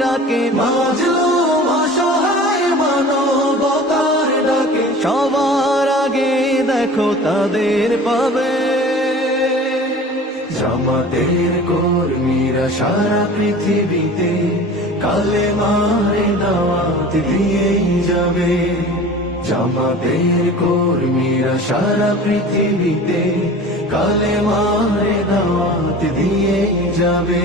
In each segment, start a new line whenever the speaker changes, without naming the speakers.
ডাকে সবার আগে দেখো তাদের পাবে। জামাতের কর্মীরা সারা পৃথিবীতে কালে মারে দাওয়াত দিয়েই যাবে। জামাতের কর্মীরা সারা পৃথিবীতে কালে মারে দাওয়াত দিয়েই যাবে।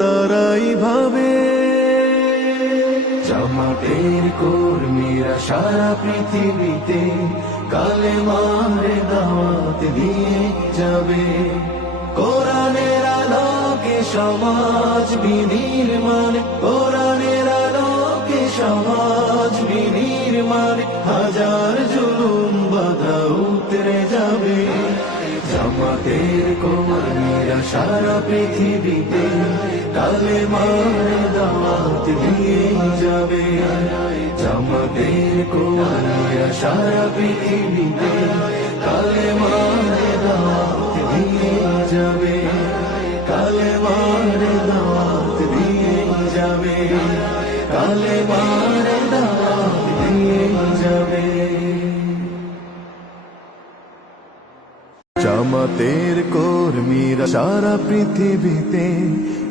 তারাই ভাবে। জামাতের কর্মীরা সারা পৃথিবীতে কালে মারে দাওয়াত দিয়ে যাবে। কোরআনের আলোকে সমাজ বিনির্মাণ, কোরআনের আলোকে সমাজ বিনির্মাণ, হাজার জুলুম বাধা উতরে যাবে। জামাতের কর্মীরা সারা পৃথিবীতে কালে দাওয়াত দিয়ে যাবে। জামাতের কর্মীরা সারা পৃথিবীতে কালে দাওয়াত দিয়ে যাবে। কালে দাওয়াত দিয়ে যাবে। কালে দাওয়াত দিয়ে যাবে। জামাতের কর্মীরা সারা পৃথিবীতে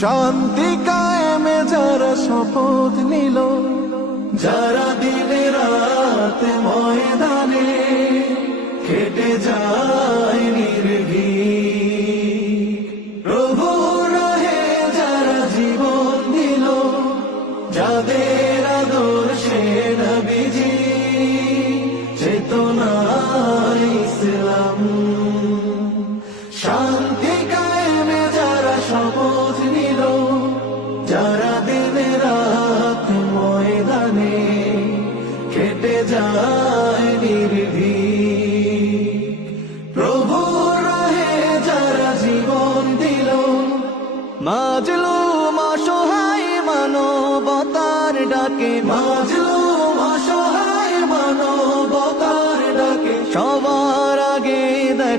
শান্তি কায়েমে যারা শপথ নিল যারা দিনে রাত ময়দানে খেটে যায়।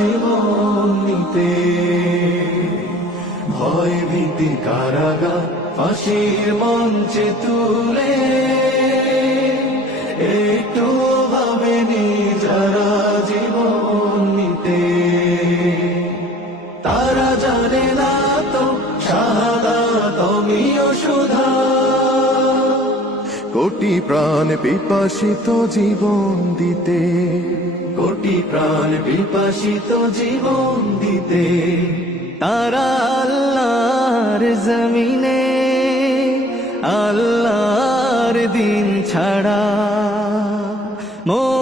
জীবন নিতে ভয় ভীতি কারাগা ফাঁসির মঞ্চে তুলে। প্রাণ পিপাসিত জীবন দিতে। কোটি প্রাণ পিপাসিত জীবন দিতে। তারা আল্লাহর জমিনে, আল্লাহর দিন ছাড়া মন